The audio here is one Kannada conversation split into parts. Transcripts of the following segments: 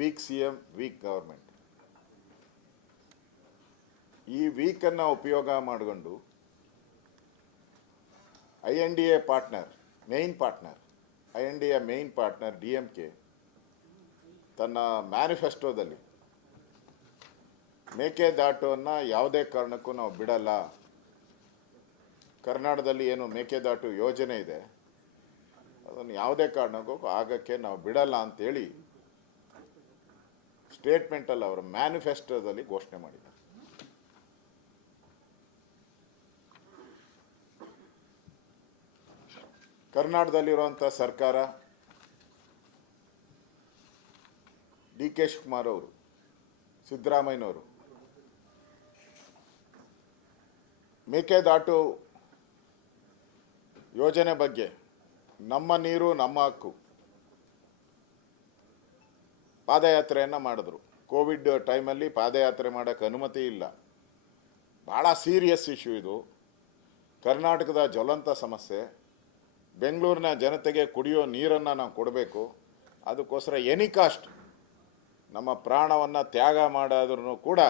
Weak CM, weak government. ಈ ವೀಕನ್ನು ಉಪಯೋಗ ಮಾಡಿಕೊಂಡು INDA partner, main partner, INDA main partner DMK ತನ್ನ ಮ್ಯಾನಿಫೆಸ್ಟೋದಲ್ಲಿ ಮೇಕೆದಾಟುವನ್ನು ಯಾವುದೇ ಕಾರಣಕ್ಕೂ ನಾವು ಬಿಡಲ್ಲ, ಕರ್ನಾಟಕದಲ್ಲಿ ಏನು ಮೇಕೆದಾಟು ಯೋಜನೆ ಇದೆ ಅದನ್ನು ಯಾವುದೇ ಕಾರಣಕ್ಕೂ ಆಗಕ್ಕೆ ನಾವು ಬಿಡಲ್ಲ ಅಂತೇಳಿ ಸ್ಟೇಟ್ಮೆಂಟಲ್ಲಿ ಅವರ ಮ್ಯಾನಿಫೆಸ್ಟೋದಲ್ಲಿ ಘೋಷಣೆ ಮಾಡಿದ್ದಾರೆ. ಕರ್ನಾಟಕದಲ್ಲಿರುವಂಥ ಸರ್ಕಾರ DK ಶಿವಕುಮಾರ್ ಅವರು, ಸಿದ್ದರಾಮಯ್ಯನವರು ಮೇಕೆದಾಟು ಯೋಜನೆ ಬಗ್ಗೆ ನಮ್ಮ ನೀರು ನಮ್ಮ ಹಕ್ಕು ಪಾದಯಾತ್ರೆಯನ್ನು ಮಾಡಿದ್ರು. ಕೋವಿಡ್ ಟೈಮಲ್ಲಿ ಪಾದಯಾತ್ರೆ ಮಾಡೋಕ್ಕೆ ಅನುಮತಿ ಇಲ್ಲ. ಭಾಳ ಸೀರಿಯಸ್ ಇಶ್ಯೂ ಇದು, ಕರ್ನಾಟಕದ ಜ್ವಲಂತ ಸಮಸ್ಯೆ. ಬೆಂಗಳೂರಿನ ಜನತೆಗೆ ಕುಡಿಯೋ ನೀರನ್ನು ನಾವು ಕೊಡಬೇಕು. ಅದಕ್ಕೋಸ್ಕರ ಎನಿ ಕಾಸ್ಟ್ ನಮ್ಮ ಪ್ರಾಣವನ್ನು ತ್ಯಾಗ ಮಾಡೋದ್ರೂ ಕೂಡ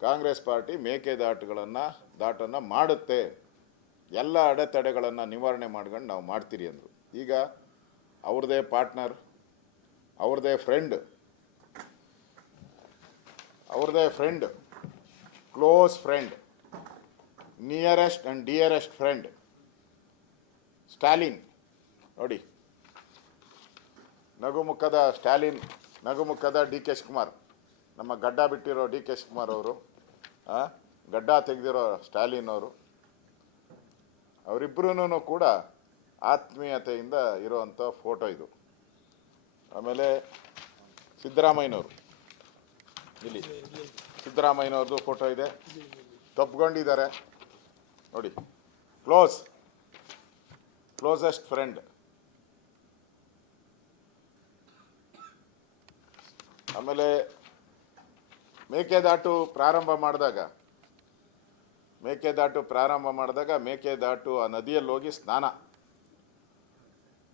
ಕಾಂಗ್ರೆಸ್ ಪಾರ್ಟಿ ಮೇಕೆದಾಟನ್ನು ಮಾಡುತ್ತೆ, ಎಲ್ಲ ಅಡೆತಡೆಗಳನ್ನು ನಿವಾರಣೆ ಮಾಡ್ಕೊಂಡು ನಾವು ಮಾಡ್ತೀರಿ ಅಂದರು. ಈಗ ಅವ್ರದ್ದೇ ಪಾರ್ಟ್ನರ್, ಅವ್ರದ್ದೇ friend, close friend, nearest and dearest friend Stalin. ನೋಡಿ, ನಗುಮುಖದ ಸ್ಟಾಲಿನ್, ನಗುಮುಖದ DK ಶಿವಕುಮಾರ್, ನಮ್ಮ ಗಡ್ಡ ಬಿಟ್ಟಿರೋ DK ಶಿವಕುಮಾರ್ ಅವರು, ಗಡ್ಡ ತೆಗೆದಿರೋ ಸ್ಟಾಲಿನ್ ಅವರು, ಅವರಿಬ್ಬರೂ ಕೂಡ ಆತ್ಮೀಯತೆಯಿಂದ ಇರುವಂಥ ಫೋಟೋ ಇದು. ಆಮೇಲೆ ಸಿದ್ದರಾಮಯ್ಯನವರು, ಇಲ್ಲಿ ಸಿದ್ದರಾಮಯ್ಯನವ್ರದ್ದು ಫೋಟೋ ಇದೆ, ತಪ್ಪಿಕೊಂಡಿದ್ದಾರೆ ನೋಡಿ, ಕ್ಲೋಸೆಸ್ಟ್ ಫ್ರೆಂಡ್. ಆಮೇಲೆ ಮೇಕೆದಾಟು ಪ್ರಾರಂಭ ಮಾಡಿದಾಗ ಮೇಕೆದಾಟು ಆ ನದಿಯಲ್ಲಿ ಹೋಗಿ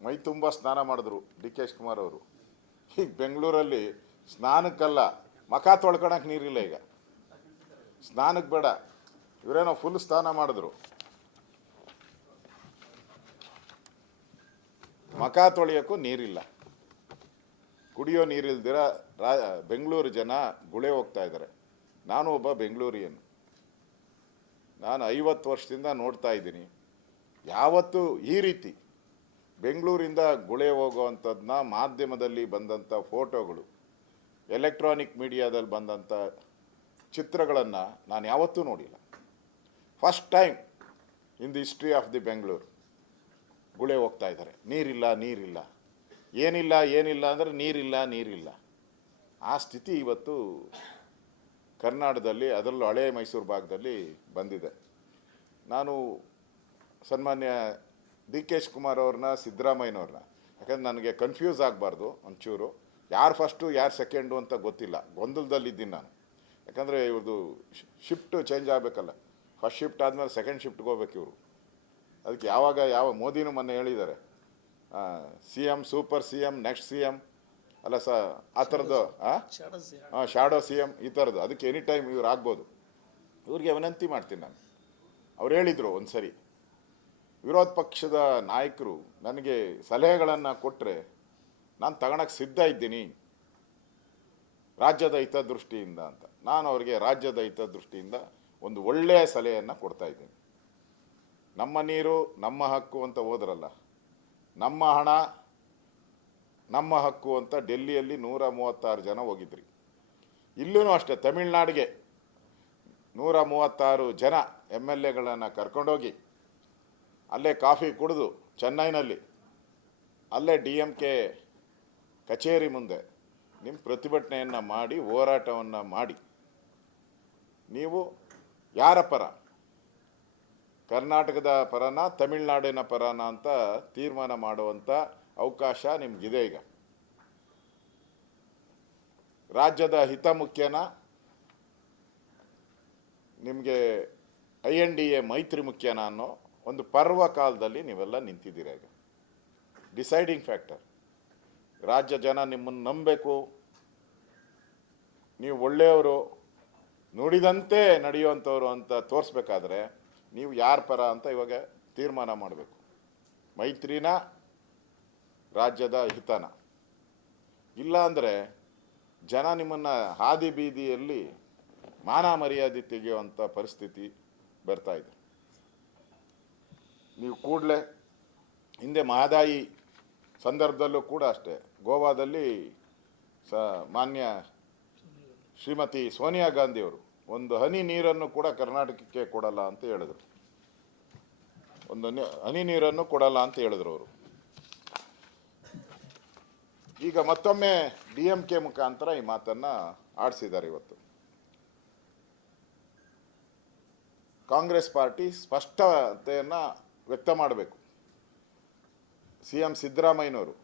ಮೈ ತುಂಬ ಸ್ನಾನ ಮಾಡಿದ್ರು DK ಶಿವಕುಮಾರ್ ಅವರು. ಈಗ ಬೆಂಗಳೂರಲ್ಲಿ ಸ್ನಾನಕ್ಕಲ್ಲ, ಮಖ ತೊಳ್ಕೊಳಕ್ಕೆ ನೀರಿಲ್ಲ. ಈಗ ಸ್ನಾನಕ್ಕೆ ಬೇಡ, ಇವರೇನೋ ಫುಲ್ ಸ್ನಾನ ಮಾಡಿದ್ರು. ಮಖ ತೊಳೆಯೋಕ್ಕೂ ನೀರಿಲ್ಲ, ಕುಡಿಯೋ ನೀರಿಲ್ದಿರ ಬೆಂಗಳೂರು ಜನ ಗುಳೆ ಹೋಗ್ತಾ ಇದ್ದಾರೆ. ನಾನು ಒಬ್ಬ ಬೆಂಗಳೂರಿಯನು, ನಾನು 50 ವರ್ಷದಿಂದ ನೋಡ್ತಾ ಇದ್ದೀನಿ. ಯಾವತ್ತೂ ಈ ರೀತಿ ಬೆಂಗಳೂರಿಂದ ಗುಳೆ ಹೋಗೋವಂಥದ್ದನ್ನ ಮಾಧ್ಯಮದಲ್ಲಿ ಬಂದಂಥ ಫೋಟೋಗಳು, ಎಲೆಕ್ಟ್ರಾನಿಕ್ ಮೀಡಿಯಾದಲ್ಲಿ ಬಂದಂಥ ಚಿತ್ರಗಳನ್ನು ನಾನು ಯಾವತ್ತೂ ನೋಡಿಲ್ಲ. First time in the history of the Bengaluru ಗುಳೆ ಹೋಗ್ತಾ ಇದ್ದಾರೆ. ನೀರಿಲ್ಲ, ಏನಿಲ್ಲ ಅಂದರೆ ನೀರಿಲ್ಲ. ಆ ಸ್ಥಿತಿ ಇವತ್ತು ಕರ್ನಾಟಕದಲ್ಲಿ, ಅದರಲ್ಲೂ ಹಳೆ ಮೈಸೂರು ಭಾಗದಲ್ಲಿ ಬಂದಿದೆ. ನಾನು ಸನ್ಮಾನ್ಯ DK ಶಿವಕುಮಾರ್ ಅವ್ರನ್ನ, ಸಿದ್ದರಾಮಯ್ಯನವ್ರನ್ನ, ಯಾಕಂದ್ರೆ ನನಗೆ ಕನ್ಫ್ಯೂಸ್ ಆಗಬಾರ್ದು ಒಂಚೂರು, ಯಾರು ಫಸ್ಟು ಯಾರು ಸೆಕೆಂಡು ಅಂತ ಗೊತ್ತಿಲ್ಲ, ಗೊಂದಲದಲ್ಲಿದ್ದೀನಿ ನಾನು. ಯಾಕಂದರೆ ಇವ್ರದ್ದು ಶಿಫ್ಟು ಚೇಂಜ್ ಆಗಬೇಕಲ್ಲ, ಫಸ್ಟ್ ಶಿಫ್ಟ್ ಆದಮೇಲೆ ಸೆಕೆಂಡ್ ಶಿಫ್ಟ್ಗೆ ಹೋಗ್ಬೇಕು ಇವರು. ಅದಕ್ಕೆ ಯಾವ ಮೋದಿನೂ ಮೊನ್ನೆ ಹೇಳಿದ್ದಾರೆ, CM, super CM, next CM ಅಲ್ಲ ಆ ಥರದ್ದು, ಶಾಡೋ CM ಈ ಥರದ್ದು. ಅದಕ್ಕೆ ಎನಿ ಟೈಮ್ ಇವ್ರು ಆಗ್ಬೋದು. ಇವ್ರಿಗೆ ವಿನಂತಿ ಮಾಡ್ತೀನಿ ನಾನು. ಅವ್ರು ಹೇಳಿದರು ಒಂದು ಸರಿ, ವಿರೋಧ ಪಕ್ಷದ ನಾಯಕರು ನನಗೆ ಸಲಹೆಗಳನ್ನು ಕೊಟ್ಟರೆ ನಾನು ತಗೊಳಕ್ಕೆ ಸಿದ್ಧ ಇದ್ದೀನಿ ರಾಜ್ಯದ ಹಿತದೃಷ್ಟಿಯಿಂದ ಅಂತ. ನಾನು ಅವರಿಗೆ ರಾಜ್ಯದ ಹಿತದೃಷ್ಟಿಯಿಂದ ಒಂದು ಒಳ್ಳೆಯ ಸಲಹೆಯನ್ನು ಕೊಡ್ತಾ ಇದ್ದೀನಿ. ನಮ್ಮ ನೀರು ನಮ್ಮ ಹಕ್ಕು ಅಂತ ಹೋದ್ರಲ್ಲ, ನಮ್ಮ ಹಣ ನಮ್ಮ ಹಕ್ಕು ಅಂತ ಡೆಲ್ಲಿಯಲ್ಲಿ 136 ಜನ ಹೋಗಿದ್ರಿ. ಇಲ್ಲೂ ಅಷ್ಟೇ, ತಮಿಳ್ನಾಡಿಗೆ 136 ಜನ MLAಗಳನ್ನು ಕರ್ಕೊಂಡೋಗಿ ಅಲ್ಲೇ ಕಾಫಿ ಕುಡಿದು ಚೆನ್ನೈನಲ್ಲಿ, ಅಲ್ಲೇ DMK ಕಚೇರಿ ಮುಂದೆ ನಿಮ್ಮ ಪ್ರತಿಭಟನೆಯನ್ನು ಮಾಡಿ, ಹೋರಾಟವನ್ನು ಮಾಡಿ, ನೀವು ಯಾರ ಪರ, ಕರ್ನಾಟಕದ ಪರನ ತಮಿಳ್ನಾಡಿನ ಪರನ ಅಂತ ತೀರ್ಮಾನ ಮಾಡುವಂಥ ಅವಕಾಶ ನಿಮಗಿದೆ. ಈಗ ರಾಜ್ಯದ ಹಿತ ಮುಖ್ಯನ, ನಿಮಗೆ INDA ಮೈತ್ರಿ ಮುಖ್ಯನ ಅನ್ನೋ ಒಂದು ಪರ್ವ ಕಾಲದಲ್ಲಿ ನೀವೆಲ್ಲ ನಿಂತಿದ್ದೀರ. ಈಗ ಡಿಸೈಡಿಂಗ್ ಫ್ಯಾಕ್ಟರ್, ರಾಜ್ಯ ಜನ ನಿಮ್ಮನ್ನು ನಂಬಬೇಕು, ನೀವು ಒಳ್ಳೆಯವರು, ನುಡಿದಂತೆ ನಡೆಯುವಂಥವ್ರು ಅಂತ ತೋರಿಸ್ಬೇಕಾದ್ರೆ ನೀವು ಯಾರ ಪರ ಅಂತ ಇವಾಗ ತೀರ್ಮಾನ ಮಾಡಬೇಕು. ಮೈತ್ರಿನ, ರಾಜ್ಯದ ಹಿತನ? ಇಲ್ಲ ಅಂದರೆ ಜನ ನಿಮ್ಮನ್ನು ಹಾದಿ ಬೀದಿಯಲ್ಲಿ ಮಾನ ಮರ್ಯಾದೆ ತೆಗೆಯುವಂಥ ಪರಿಸ್ಥಿತಿ ಬರ್ತಾ ಇದೆ. ನೀವು ಕೂಡಲೇ ಹಿಂದೆ ಮಹದಾಯಿ ಸಂದರ್ಭದಲ್ಲೂ ಕೂಡ ಅಷ್ಟೇ, ಗೋವಾದಲ್ಲಿ ಮಾನ್ಯ ಶ್ರೀಮತಿ ಸೋನಿಯಾ ಗಾಂಧಿಯವರು ಒಂದು ಹನಿ ನೀರನ್ನು ಕೂಡ ಕರ್ನಾಟಕಕ್ಕೆ ಕೊಡಲ್ಲ ಅಂತ ಹೇಳಿದ್ರು. ಒಂದು ಹನಿ ನೀರನ್ನು ಕೊಡಲ್ಲ ಅಂತ ಹೇಳಿದ್ರು ಅವರು. ಈಗ ಮತ್ತೊಮ್ಮೆ DMK ಮುಖಾಂತರ ಈ ಮಾತನ್ನು ಆಡಿಸಿದ್ದಾರೆ. ಇವತ್ತು ಕಾಂಗ್ರೆಸ್ ಪಾರ್ಟಿ ಸ್ಪಷ್ಟತೆಯನ್ನು ವ್ಯಕ್ತ ಮಾಡಬೇಕು. CM ಸಿದ್ದರಾಮಯ್ಯನವರು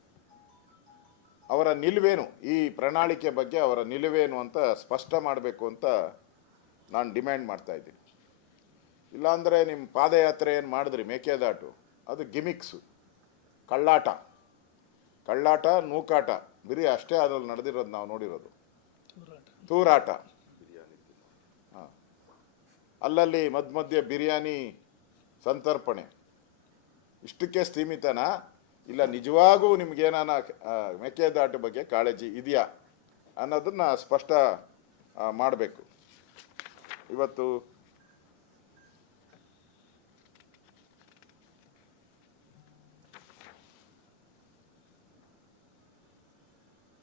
ಅವರ ನಿಲುವೇನು, ಈ ಪ್ರಣಾಳಿಕೆ ಬಗ್ಗೆ ಅವರ ನಿಲುವೇನು ಅಂತ ಸ್ಪಷ್ಟ ಮಾಡಬೇಕು ಅಂತ ನಾನು ಡಿಮ್ಯಾಂಡ್ ಮಾಡ್ತಾ ಇದ್ದೀನಿ. ಇಲ್ಲಾಂದರೆ ನಿಮ್ಮ ಪಾದಯಾತ್ರೆ ಏನು ಮಾಡಿದ್ರಿ ಮೇಕೆದಾಟು, ಅದು ಗಿಮಿಕ್ಸು, ಕಳ್ಳಾಟ ನೂಕಾಟ ಬಿರಿ ಅಷ್ಟೇ ಅದ್ರಲ್ಲಿ ನಡೆದಿರೋದು ನಾವು ನೋಡಿರೋದು. ತೂರಾಟ. ಹಾಂ, ಅಲ್ಲಲ್ಲಿ ಮಧ್ಯೆ ಬಿರಿಯಾನಿ ಸಂತರ್ಪಣೆ, ಇಷ್ಟಕ್ಕೆ ಸೀಮಿತನಾ? ಇಲ್ಲ ನಿಜವಾಗೂ ನಿಮ್ಗೇನಾನ ಮೇಕೆದಾಟು ಬಗ್ಗೆ ಕಾಳಜಿ ಇದೆಯಾ ಅನ್ನೋದನ್ನು ಸ್ಪಷ್ಟ ಮಾಡಬೇಕು. ಇವತ್ತು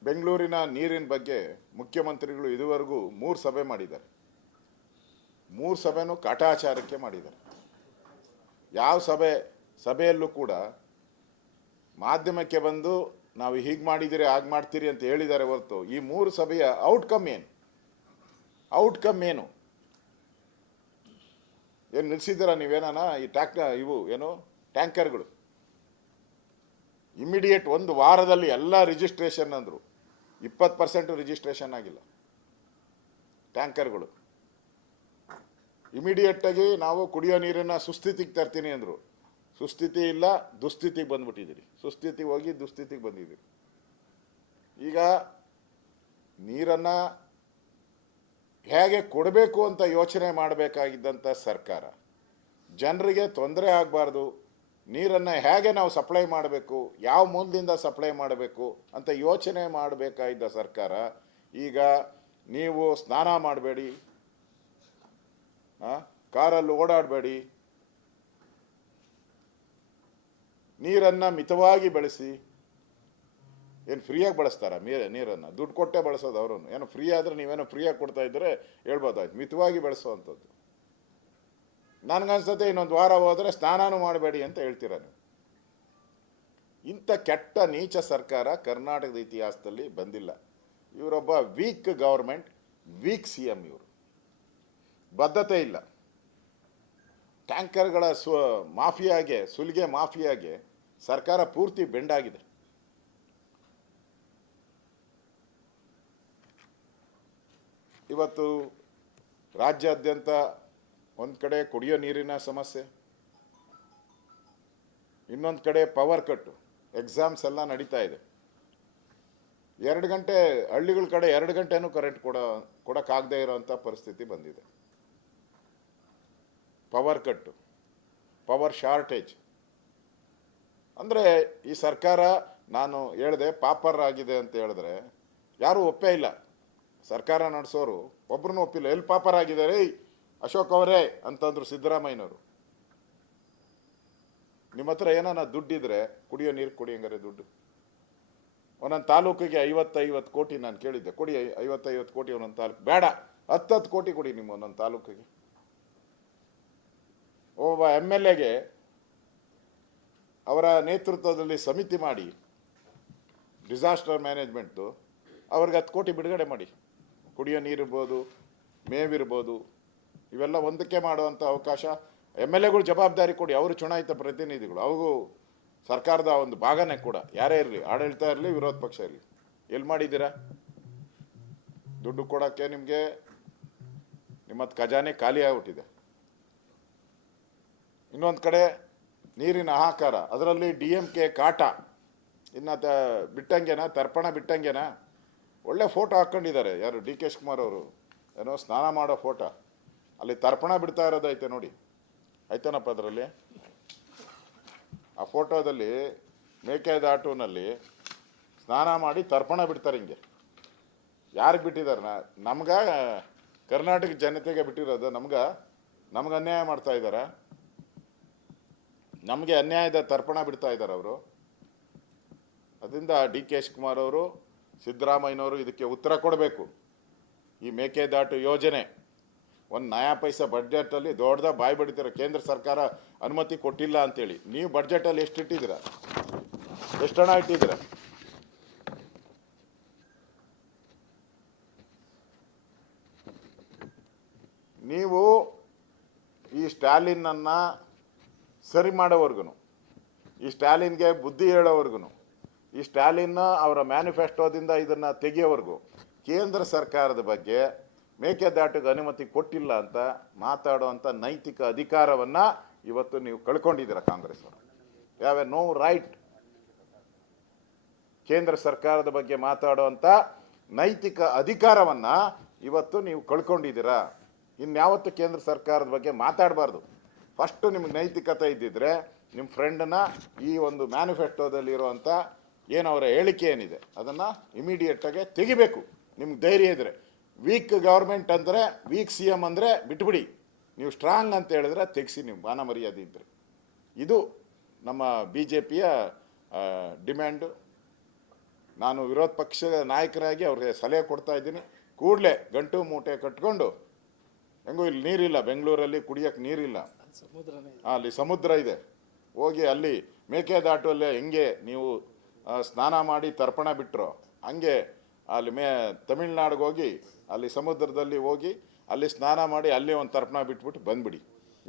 ಬೆಂಗಳೂರಿನ ನೀರಿನ ಬಗ್ಗೆ ಮುಖ್ಯಮಂತ್ರಿಗಳು ಇದುವರೆಗೂ 3 ಸಭೆ ಮಾಡಿದ್ದಾರೆ. 3 ಸಭೆನೂ ಕಾಟಾಚಾರಕ್ಕೆ ಮಾಡಿದ್ದಾರೆ. ಯಾವ ಸಭೆಯಲ್ಲೂ ಕೂಡ ಮಾಧ್ಯಮಕ್ಕೆ ಬಂದು ನಾವು ಹೀಗೆ ಮಾಡಿದ್ದೀರಿ ಹಾಗೆ ಮಾಡ್ತೀರಿ ಅಂತ ಹೇಳಿದ್ದಾರೆ ಹೊರತು ಈ 3 ಸಭೆಯ ಔಟ್ಕಮ್ ಏನು ನಿಲ್ಲಿಸಿದ್ದೀರಾ ನೀವೇನಾನ? ಈ ಟ್ಯಾಂಕರ್ಗಳು ಇಮಿಡಿಯೇಟ್ 1 ವಾರದಲ್ಲಿ ಎಲ್ಲ ರಿಜಿಸ್ಟ್ರೇಷನ್ ಅಂದರು, 20% ರಿಜಿಸ್ಟ್ರೇಷನ್ ಆಗಿಲ್ಲ ಟ್ಯಾಂಕರ್ಗಳು. ಇಮಿಡಿಯೇಟಾಗಿ ನಾವು ಕುಡಿಯೋ ನೀರನ್ನು ಸುಸ್ಥಿತಿಗೆ ತರ್ತೀನಿ ಅಂದರು, ಸುಸ್ಥಿತಿ ಇಲ್ಲ, ದುಸ್ಥಿತಿಗೆ ಬಂದ್ಬಿಟ್ಟಿದ್ದೀರಿ. ಸುಸ್ಥಿತಿಗೆ ಹೋಗಿ ದುಸ್ಥಿತಿಗೆ ಬಂದಿದ್ದೀರಿ. ಈಗ ನೀರನ್ನು ಹೇಗೆ ಕೊಡಬೇಕು ಅಂತ ಯೋಚನೆ ಮಾಡಬೇಕಾಗಿದ್ದಂಥ ಸರ್ಕಾರ, ಜನರಿಗೆ ತೊಂದರೆ ಆಗಬಾರ್ದು, ನೀರನ್ನು ಹೇಗೆ ನಾವು ಸಪ್ಲೈ ಮಾಡಬೇಕು, ಯಾವ ಮೂಲದಿಂದ ಸಪ್ಲೈ ಮಾಡಬೇಕು ಅಂತ ಯೋಚನೆ ಮಾಡಬೇಕಾಗಿದ್ದ ಸರ್ಕಾರ ಈಗ ನೀವು ಸ್ನಾನ ಮಾಡಬೇಡಿ, ಕಾರಲ್ಲಿ ಓಡಾಡಬೇಡಿ, ನೀರನ್ನು ಮಿತವಾಗಿ ಬಳಸಿ. ಏನು ಫ್ರೀಯಾಗಿ ಬಳಸ್ತಾರ ನೀರನ್ನು? ದುಡ್ಡು ಕೊಟ್ಟೆ ಬಳಸೋದು ಅವರನ್ನು. ಏನೋ ಫ್ರೀ ಆದರೆ ನೀವೇನೋ ಫ್ರೀಯಾಗಿ ಕೊಡ್ತಾ ಇದ್ದರೆ ಹೇಳ್ಬೋದಾಯ್ತು, ಮಿತವಾಗಿ ಬಳಸುವಂಥದ್ದು. ನನಗನ್ಸುತ್ತೆ ಇನ್ನೊಂದು ವಾರ ಹೋದರೆ ಸ್ನಾನನೂ ಮಾಡಬೇಡಿ ಅಂತ ಹೇಳ್ತೀರ ನೀವು. ಇಂಥ ಕೆಟ್ಟ ನೀಚ ಸರ್ಕಾರ ಕರ್ನಾಟಕದ ಇತಿಹಾಸದಲ್ಲಿ ಬಂದಿಲ್ಲ. ಇವರೊಬ್ಬ ವೀಕ್ ಗವರ್ಮೆಂಟ್, ವೀಕ್ CM. ಇವರು ಬದ್ಧತೆ ಇಲ್ಲ. ಟ್ಯಾಂಕರ್ಗಳ ಸುಲಿಗೆ ಮಾಫಿಯಾಗೆ ಸರ್ಕಾರ ಪೂರ್ತಿ ಬೆಂಡಾಗಿದೆ. ಇವತ್ತು ರಾಜ್ಯಾದ್ಯಂತ ಒಂದು ಕಡೆ ಕುಡಿಯೋ ನೀರಿನ ಸಮಸ್ಯೆ, ಇನ್ನೊಂದು ಕಡೆ ಪವರ್ ಕಟ್ಟು, ಎಕ್ಸಾಮ್ಸ್ ಎಲ್ಲ ನಡೀತಾ ಇದೆ. 2 ಗಂಟೆ ಹಳ್ಳಿಗಳ ಕಡೆ 2 ಗಂಟೆನೂ ಕರೆಂಟ್ ಕೊಡೋಕ್ಕಾಗದೇ ಇರೋವಂಥ ಪರಿಸ್ಥಿತಿ ಬಂದಿದೆ. ಪವರ್ ಕಟ್ಟು, ಪವರ್ ಶಾರ್ಟೇಜ್. ಅಂದರೆ ಈ ಸರ್ಕಾರ, ನಾನು ಹೇಳಿದೆ ಪಾಪರ್ ಆಗಿದೆ ಅಂತ ಹೇಳಿದ್ರೆ ಯಾರೂ ಒಪ್ಪೇ ಇಲ್ಲ. ಸರ್ಕಾರ ನಡೆಸೋರು ಒಬ್ರನ್ನೂ ಒಪ್ಪಿಲ್ಲ. ಎಲ್ಲಿ ಪಾಪರ್ ಆಗಿದ್ದಾರೆ ಅಶೋಕ್ ಅವರೇ ಅಂತಂದ್ರು ಸಿದ್ದರಾಮಯ್ಯನವರು. ನಿಮ್ಮ ಹತ್ರ ಏನಾನ ದುಡ್ಡಿದ್ರೆ ಕುಡಿಯೋ ನೀರು ಕೊಡಿ, ಹಂಗಾರೆ ದುಡ್ಡು ಒಂದೊಂದು ತಾಲೂಕಿಗೆ 50 ಕೋಟಿ ನಾನು ಕೇಳಿದ್ದೆ, ಕೊಡಿ 50 ಕೋಟಿ ಒಂದೊಂದು ತಾಲೂಕು. ಬೇಡ, 10 ಕೋಟಿ ಕೊಡಿ ನಿಮ್ಮ ಒಂದೊಂದು ತಾಲೂಕಿಗೆ. ಒಬ್ಬ MLAಗೆ ಅವರ ನೇತೃತ್ವದಲ್ಲಿ ಸಮಿತಿ ಮಾಡಿ ಡಿಸಾಸ್ಟರ್ ಮ್ಯಾನೇಜ್ಮೆಂಟ್ದು ಅವ್ರಿಗೆ 10 ಕೋಟಿ ಬಿಡುಗಡೆ ಮಾಡಿ. ಕುಡಿಯೋ ನೀರಿರ್ಬೋದು, ಮೇವಿರ್ಬೋದು, ಇವೆಲ್ಲ ಒಂದಕ್ಕೆ ಮಾಡುವಂಥ ಅವಕಾಶ MLAಗಳು ಜವಾಬ್ದಾರಿ ಕೊಡಿ. ಅವರು ಚುನಾಯಿತ ಪ್ರತಿನಿಧಿಗಳು, ಅವ್ರಿಗೂ ಸರ್ಕಾರದ ಒಂದು ಭಾಗನೇ ಕೂಡ. ಯಾರೇ ಇರಲಿ, ಆಡಳಿತ ಇರಲಿ, ವಿರೋಧ ಪಕ್ಷ ಇರಲಿ. ಎಲ್ಲಿ ಮಾಡಿದ್ದೀರಾ? ದುಡ್ಡು ಕೊಡೋಕ್ಕೆ ನಿಮಗೆ ನಿಮ್ಮದು ಖಜಾನೆ ಖಾಲಿ ಆಗಿಬಿಟ್ಟಿದೆ. ಇನ್ನೊಂದು ಕಡೆ ನೀರಿನ ಹಾಹಾಕಾರ, ಅದರಲ್ಲಿ DMK ಕಾಟ. ಇನ್ನು ಬಿಟ್ಟಂಗೆನಾ, ತರ್ಪಣ ಬಿಟ್ಟಂಗೆನಾ? ಒಳ್ಳೆ ಫೋಟೋ ಹಾಕ್ಕೊಂಡಿದ್ದಾರೆ ಯಾರು ಡಿ ಕೆ ಶಿವಕುಮಾರ್ ಅವರು, ಏನೋ ಸ್ನಾನ ಮಾಡೋ ಫೋಟೋ, ಅಲ್ಲಿ ತರ್ಪಣ ಬಿಡ್ತಾ ಇರೋದೈತೆ ನೋಡಿ, ಆಯ್ತಾನಪ್ಪ ಅದರಲ್ಲಿ ಆ ಫೋಟೋದಲ್ಲಿ ಮೇಕೆದಾಟುನಲ್ಲಿ ಸ್ನಾನ ಮಾಡಿ ತರ್ಪಣ ಬಿಡ್ತಾರೆ. ಹಿಂಗೆ ಯಾರಿಗೆ ಬಿಟ್ಟಿದ್ದಾರೆ? ನಮ್ಗೆ ಕರ್ನಾಟಕ ಜನತೆಗೆ ಬಿಟ್ಟಿರೋದು, ನಮ್ಗೆ ಅನ್ಯಾಯ ಮಾಡ್ತಾ ಇದ್ದಾರೆ, ನಮಗೆ ಅನ್ಯಾಯದ ತರ್ಪಣ ಬಿಡ್ತಾ ಇದ್ದಾರೆ ಅವರು. ಅದರಿಂದ ಡಿ ಕೆ ಶಿವಕುಮಾರ್ ಅವರು, ಸಿದ್ದರಾಮಯ್ಯನವರು ಇದಕ್ಕೆ ಉತ್ತರ ಕೊಡಬೇಕು. ಈ ಮೇಕೆದಾಟು ಯೋಜನೆ ಒಂದು ನಯಾ ಪೈಸಾ ಬಡ್ಜೆಟಲ್ಲಿ ದೊಡ್ಡದ ಬಾಯಿ ಬಡಿತೀರ, ಕೇಂದ್ರ ಸರ್ಕಾರ ಅನುಮತಿ ಕೊಟ್ಟಿಲ್ಲ ಅಂತೇಳಿ. ನೀವು ಬಡ್ಜೆಟಲ್ಲಿ ಎಷ್ಟು ಇಟ್ಟಿದ್ದೀರ? ಎಷ್ಟು ಹಣ ಇಟ್ಟಿದ್ದೀರ? ನೀವು ಈ ಸ್ಟಾಲಿನನ್ನು ಸರಿ ಮಾಡೋವರೆಗೂ, ಈ ಸ್ಟಾಲಿನ್ಗೆ ಬುದ್ಧಿ ಹೇಳೋವರೆಗೂ, ಈ ಸ್ಟಾಲಿನ್ ಅವರ ಮ್ಯಾನಿಫೆಸ್ಟೋದಿಂದ ಇದನ್ನು ತೆಗೆಯೋವರೆಗೂ ಕೇಂದ್ರ ಸರ್ಕಾರದ ಬಗ್ಗೆ ಮೇಕೆದಾಟಿಗೆ ಅನುಮತಿ ಕೊಟ್ಟಿಲ್ಲ ಅಂತ ಮಾತಾಡುವಂಥ ನೈತಿಕ ಅಧಿಕಾರವನ್ನು ಇವತ್ತು ನೀವು ಕಳ್ಕೊಂಡಿದ್ದೀರ. ಕಾಂಗ್ರೆಸ್ ಅವರು ಯಾವ ನೋ ರೈಟ್ ಕೇಂದ್ರ ಸರ್ಕಾರದ ಬಗ್ಗೆ ಮಾತಾಡುವಂಥ ನೈತಿಕ ಅಧಿಕಾರವನ್ನು ಇವತ್ತು ನೀವು ಕಳ್ಕೊಂಡಿದ್ದೀರಾ. ಇನ್ಯಾವತ್ತು ಕೇಂದ್ರ ಸರ್ಕಾರದ ಬಗ್ಗೆ ಮಾತಾಡಬಾರ್ದು. ಫಸ್ಟು ನಿಮ್ಗೆ ನೈತಿಕತೆ ಇದ್ದಿದ್ರೆ ನಿಮ್ಮ ಫ್ರೆಂಡನ್ನ ಈ ಒಂದು ಮ್ಯಾನಿಫೆಸ್ಟೋದಲ್ಲಿರುವಂಥ ಏನವರ ಹೇಳಿಕೆ ಏನಿದೆ ಅದನ್ನು ಇಮಿಡಿಯೇಟಾಗಿ ತೆಗಿಬೇಕು. ನಿಮ್ಗೆ ಧೈರ್ಯ ಇದ್ದರೆ. ವೀಕ್ ಗೌರ್ಮೆಂಟ್ ಅಂದರೆ, ವೀಕ್ ಸಿ ಎಮ್ ಅಂದರೆ ಬಿಟ್ಬಿಡಿ. ನೀವು ಸ್ಟ್ರಾಂಗ್ ಅಂತ ಹೇಳಿದ್ರೆ ತೆಗಿಸಿ, ನೀವು ಮಾನ ಮರ್ಯಾದೆ ಇದ್ದರೆ. ಇದು ನಮ್ಮ ಬಿ ಜೆ ಪಿಯ ಡಿಮ್ಯಾಂಡು. ನಾನು ವಿರೋಧ ಪಕ್ಷದ ನಾಯಕರಾಗಿ ಅವ್ರಿಗೆ ಸಲಹೆ ಕೊಡ್ತಾ ಇದ್ದೀನಿ. ಕೂಡಲೇ ಗಂಟು ಮೂಟೆ ಕಟ್ಕೊಂಡು, ಹೆಂಗೂ ಇಲ್ಲಿ ನೀರಿಲ್ಲ, ಬೆಂಗಳೂರಲ್ಲಿ ಕುಡಿಯೋಕ್ಕೆ ನೀರಿಲ್ಲ, ಅಲ್ಲಿ ಸಮುದ್ರ ಇದೆ, ಹೋಗಿ ಅಲ್ಲಿ ಮೇಕೆದಾಟುವಲ್ಲೇ ಹೆಂಗೆ ನೀವು ಸ್ನಾನ ಮಾಡಿ ತರ್ಪಣ ಬಿಟ್ಟರು ಹಂಗೆ ಅಲ್ಲಿ ತಮಿಳ್ನಾಡಿಗೆ ಹೋಗಿ ಅಲ್ಲಿ ಸಮುದ್ರದಲ್ಲಿ ಹೋಗಿ ಅಲ್ಲಿ ಸ್ನಾನ ಮಾಡಿ ಅಲ್ಲಿ ಒಂದು ತರ್ಪಣ ಬಿಟ್ಬಿಟ್ಟು ಬಂದ್ಬಿಡಿ.